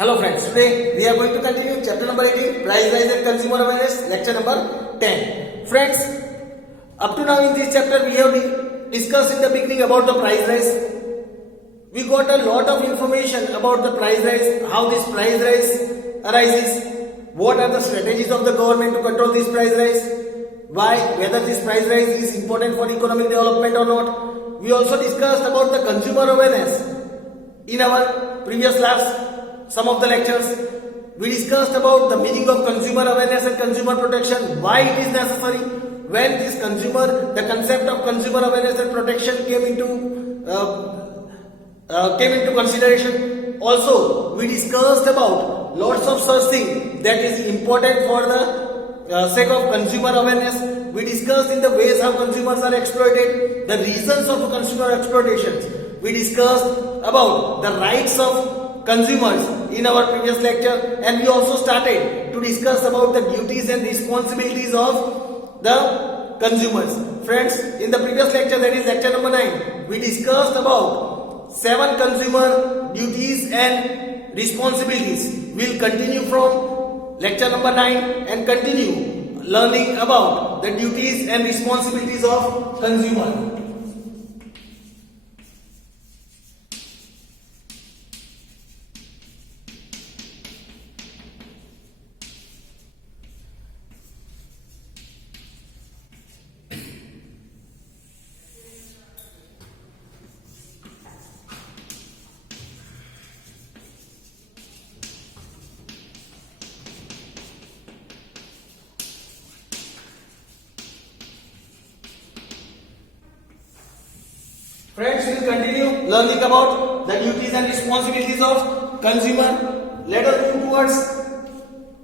Hello friends, today we are going to continue chapter number 18, Price Rise and Consumer Awareness, lecture number 10. Friends, up to now in this chapter we have discussed in the beginning about the price rise. We got a lot of information about the price rise, how this price rise arises, what are the strategies of the government to control this price rise, why, whether this price rise is important for economic development or not. We also discussed about the consumer awareness in our previous class. Some of the lectures we discussed about the meaning of consumer awareness and consumer protection, why it is necessary, when the concept of consumer awareness and protection came into consideration. Also, we discussed about lots of such things that is important for the sake of consumer awareness. We discussed in the ways how consumers are exploited, the reasons of consumer exploitations. We discussed about the rights of consumers in our previous lecture, and we also started to discuss about the duties and responsibilities of the consumers. Friends, in the previous lecture, that is lecture number 9, we discussed about 7 consumer duties and responsibilities. We will continue from lecture number 9 and continue learning about the duties and responsibilities of consumer. Friends, we will continue learning about the duties and responsibilities of consumer. Let us move towards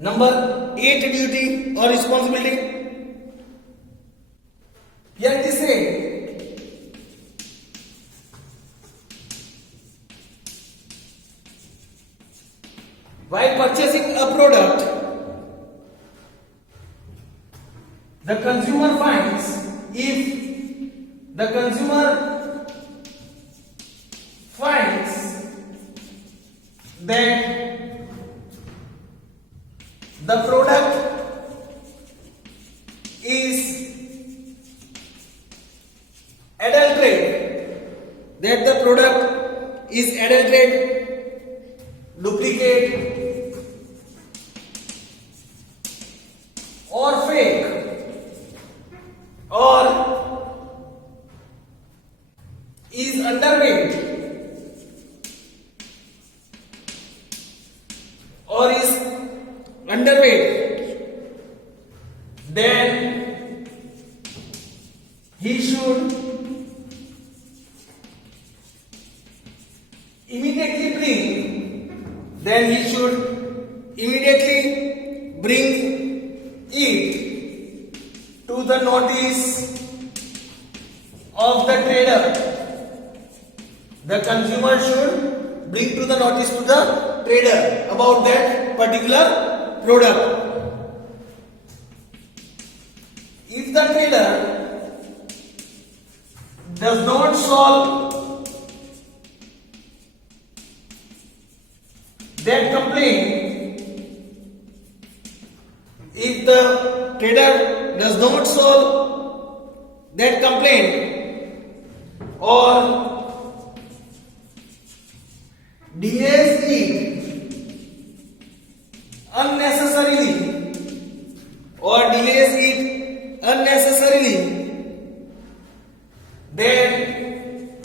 number 8 duty or responsibility. Here it is said, while purchasing a product, the consumer finds, if the consumer finds that the product is adulterated, duplicate or fake, or is underweight or is underweight, then he should immediately bring it to the notice of the trader. The consumer should bring to the notice to the trader about that particular product. If the trader does not solve that complaint, or delays it unnecessarily, then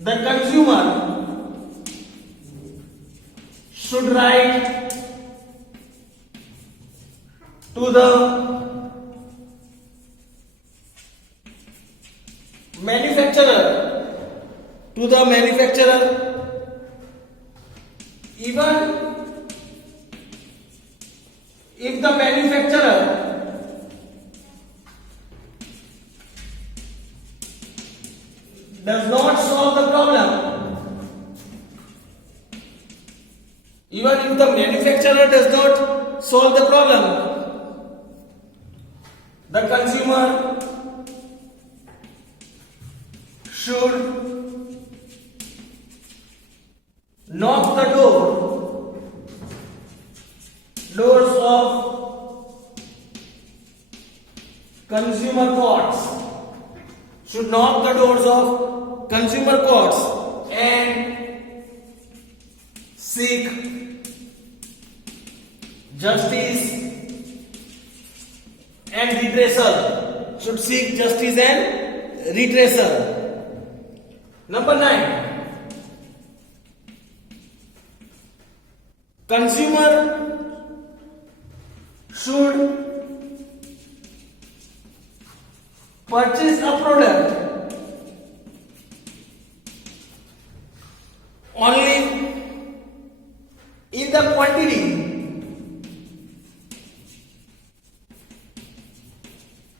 the consumer should write to the manufacturer, even if the manufacturer does not solve the problem, the consumer should knock the door doors of consumer courts, should knock the doors of consumer courts and seek justice and redressal, should seek justice and redressal. Number 9, consumer should purchase a product only in the quantity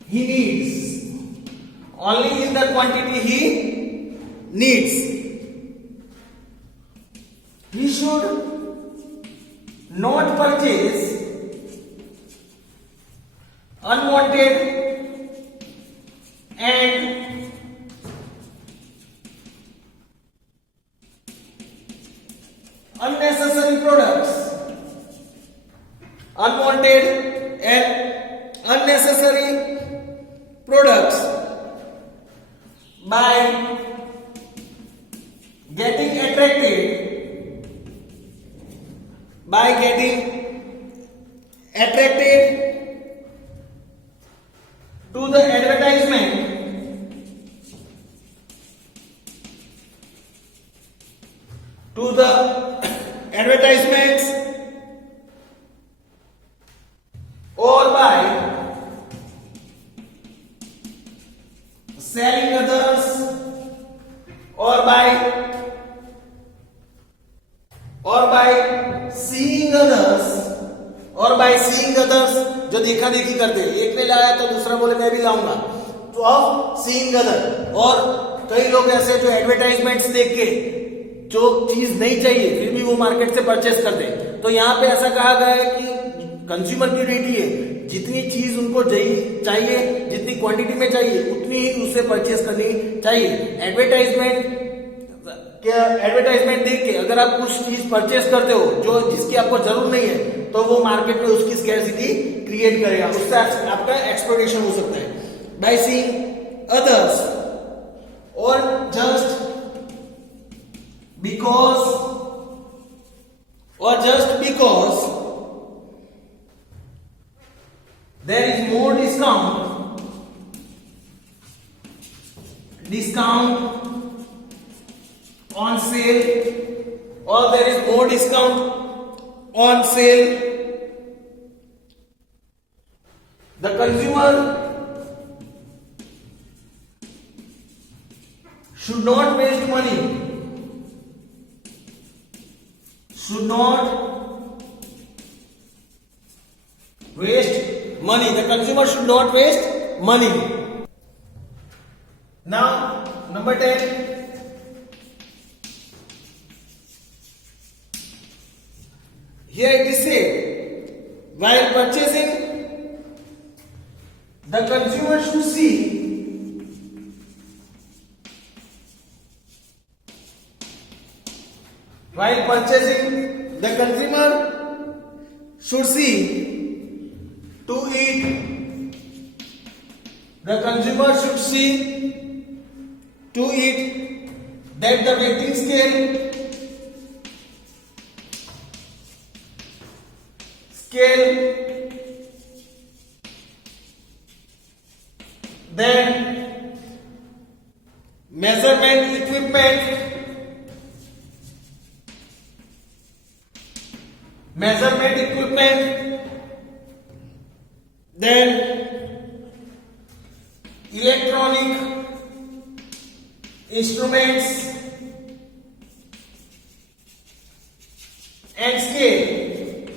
he needs, only in the quantity he needs. He should not purchase unwanted and unnecessary products, unwanted and unnecessary products by getting attracted to the advertisements or by selling others or by seeing others, जो देखा देखी करते, एक ने लाया तो दूसरा बोले मैं भी लाऊंगा, तो अब सीइंग अदर, और कई लोग ऐसे जो एडवर्टाइजमेंट्स देख के जो चीज नहीं चाहिए फिर भी वो मार्केट से परचेस करते। तो यहाँ पे ऐसा कहा गया है कि कंज्यूमर की ड्यूटी है, जितनी चीज उनको चाहिए, जितनी क्वांटिटी में चाहिए उतनी ही उसे परचेस करनी चाहिए। एडवर्टाइजमेंट देख के अगर आप कुछ चीज परचेस करते हो जो जिसकी आपको जरूरत नहीं है तो वो मार्केट में उसकी स्कैर्सिटी क्रिएट करेगा, उससे आपका एक्सप्लॉइटेशन हो सकता है। बाय सीइंग अदर्स और just because there is more discount on sale, or there is more discount on sale, the consumer should not waste money, the consumer should not waste money. Now number 10, here it is said, while purchasing, the consumer should see to it that the weighting scale then measurement equipment, then electronic instruments and scale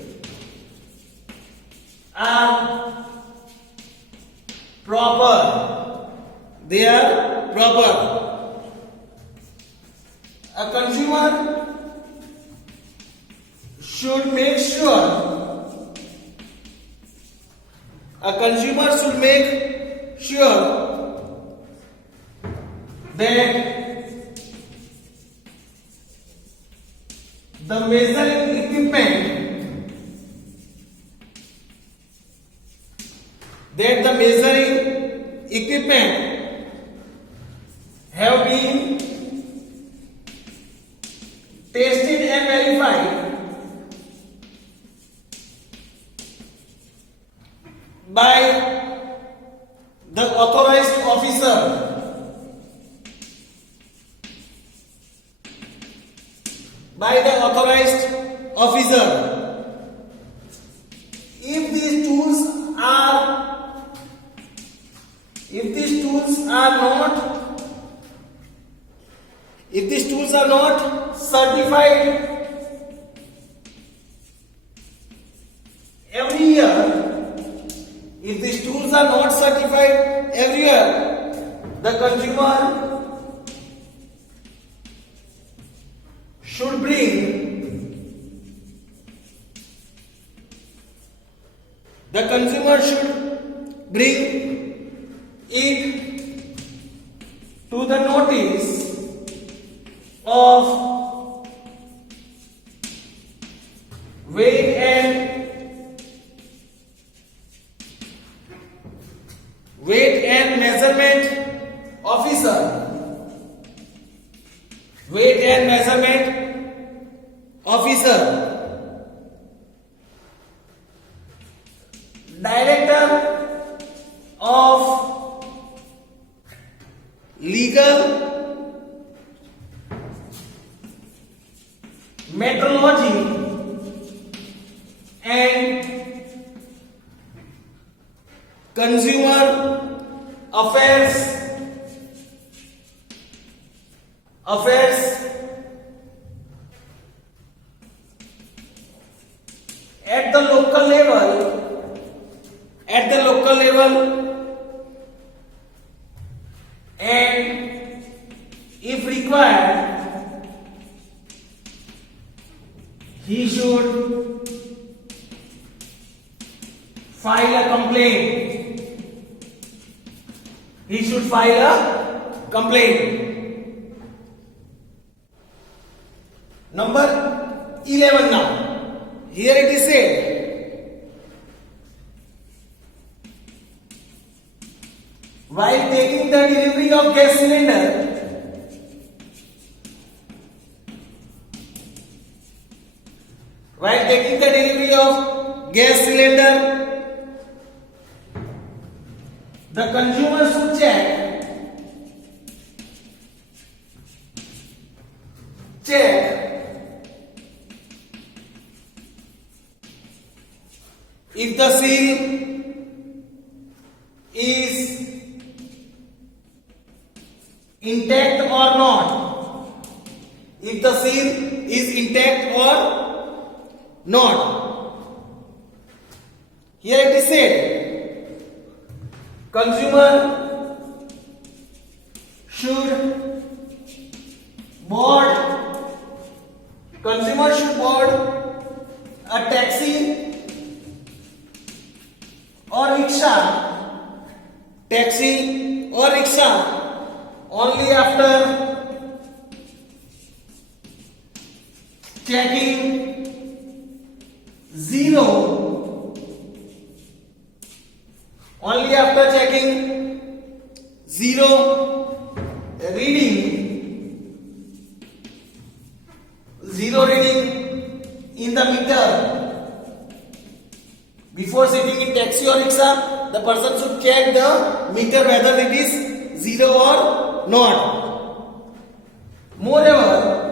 are proper. They are proper. A consumer should make sure that the measuring equipment that the measuring equipment have been tested and verified by the authorized officer if these tools are not certified every year, if these tools are not certified every year, the consumer should bring it to the notice of weight and measurement officer. Director of Legal Metrology and Consumer Affairs at the local level, and if required he should file a complaint. Number 11 now. Here it is said, while taking the delivery of gas cylinder, the consumer should check if the seal is intact or not. Here it is said, consumer should board a taxi or rickshaw only after checking zero reading in the meter. Before sitting in taxi or rickshaw, the person should check the meter whether it is zero or not. Moreover,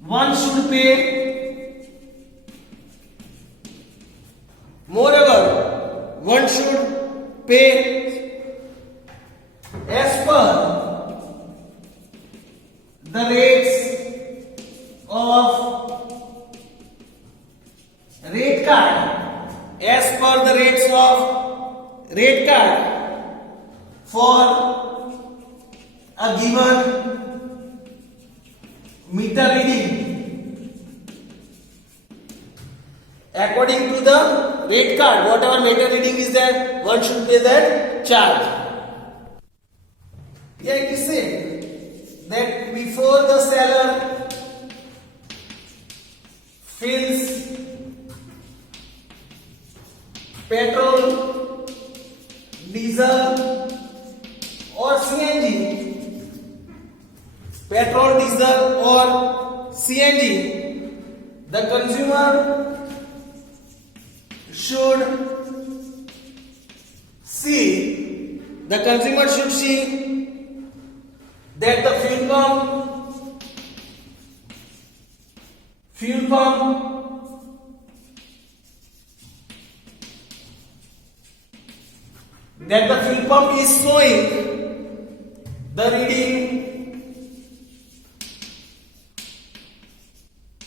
one should pay as per the rates of rate card for a given meter reading. According to the rate card, whatever meter reading is there, one should pay that charge. Here it is said that before the seller fills petrol, diesel or CNG, petrol, diesel or CNG, the consumer should see that the fuel pump is showing the reading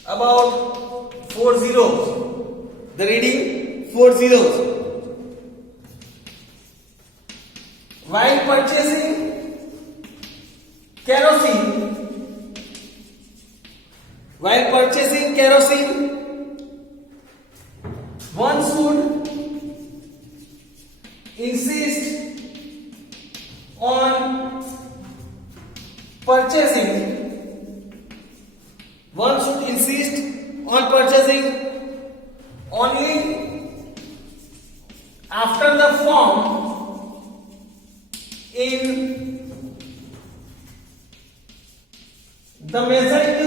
about 4 zeros. The reading 4 zeros. While purchasing kerosene, one should insist on purchasing only after the form in the measuring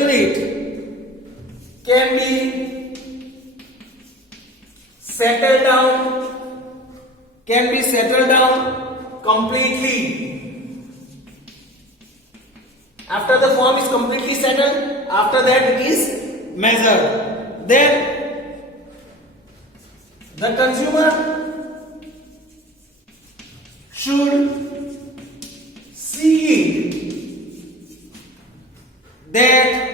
unit can be settled down completely. After the form is completely settled, after that it is measured. Then the consumer should see that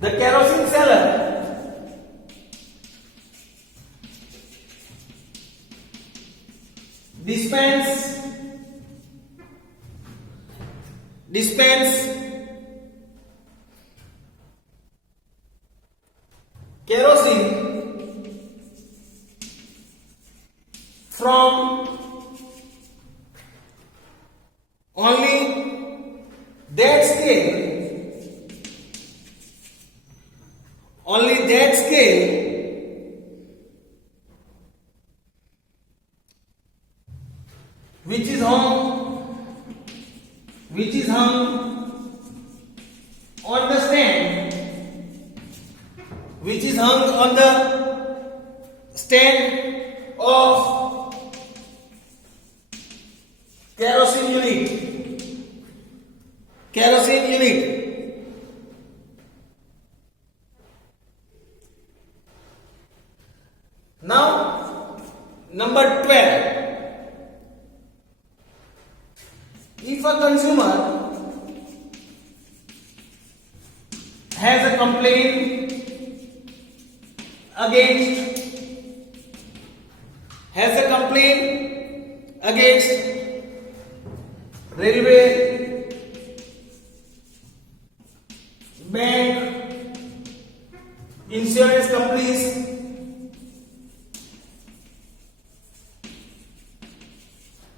the kerosene seller dispense kerosene from only that scale which is hung on the stand, of kerosene unit. Now number 12, if a consumer has a complaint against railway, bank, insurance companies,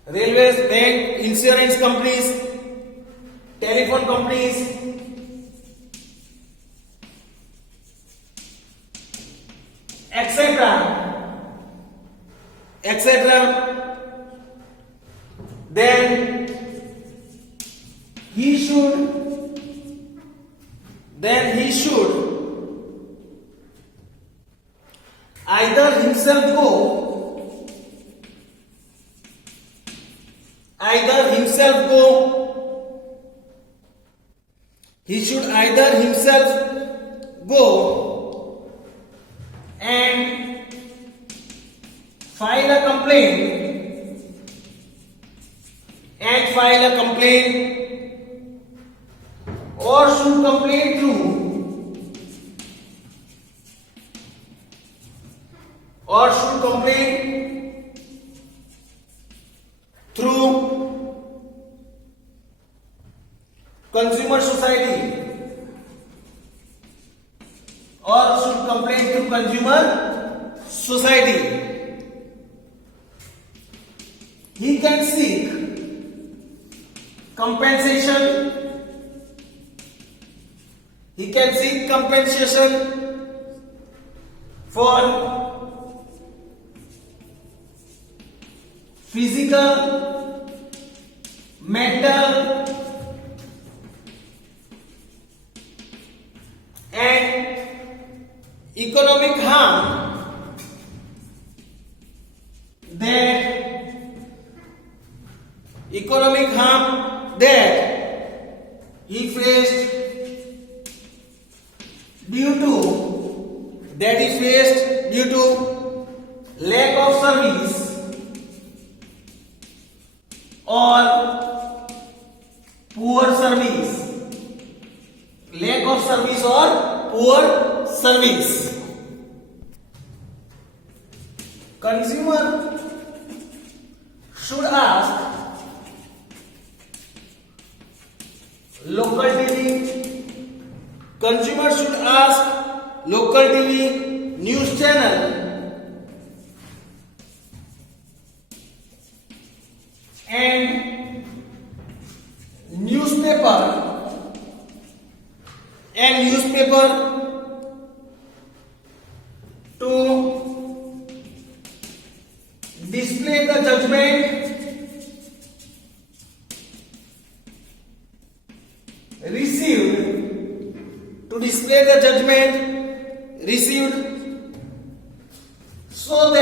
railways, bank, insurance companies, telephone companies, etc. Then he should either himself go and file a complaint or should complain through consumer society or should complain through consumer society. He can seek compensation. He can seek compensation for physical, mental, and economic harm that he faced due to lack of service or poor service. Lack of service or poor service. Consumer should ask local TV. Consumer should ask local TV, news channel, and newspaper to display the judgment received so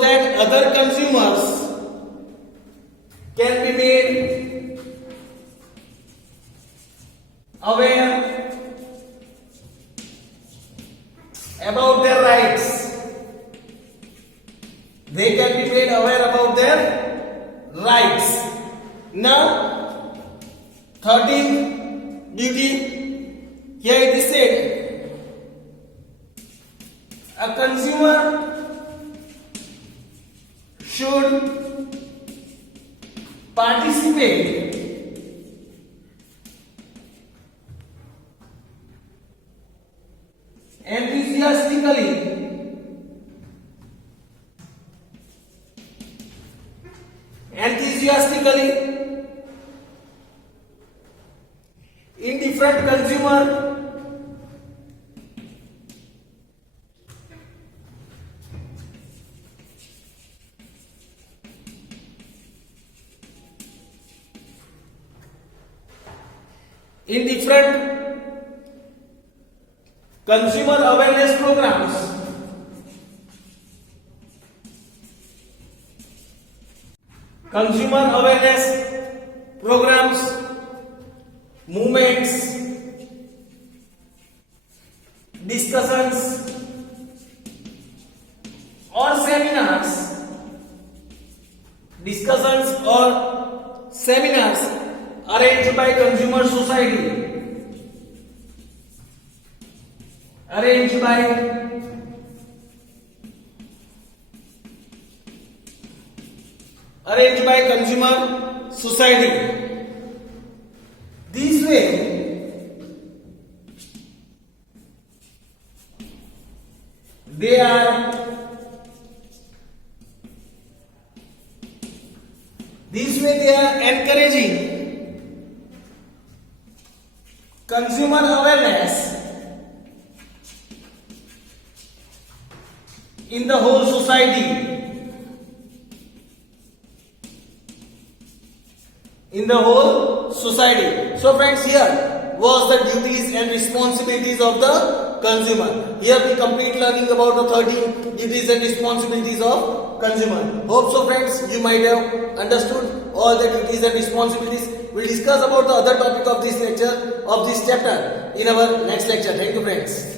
that other consumers can be made aware about their rights. They can be made aware about their rights. Now, 13th duty, here it is said, a consumer should participate enthusiastically in different consumer awareness programs. Consumer awareness programs, movements, discussions or seminars arranged by consumer society, This way, they are encouraging consumer awareness in the whole society. So friends, here was the duties and responsibilities of the consumer. Here we complete learning about the 13 duties and responsibilities of consumer. Hope so friends, you might have understood all the duties and responsibilities. We'll discuss about the other topic of this lecture, of this chapter in our next lecture. Thank you friends.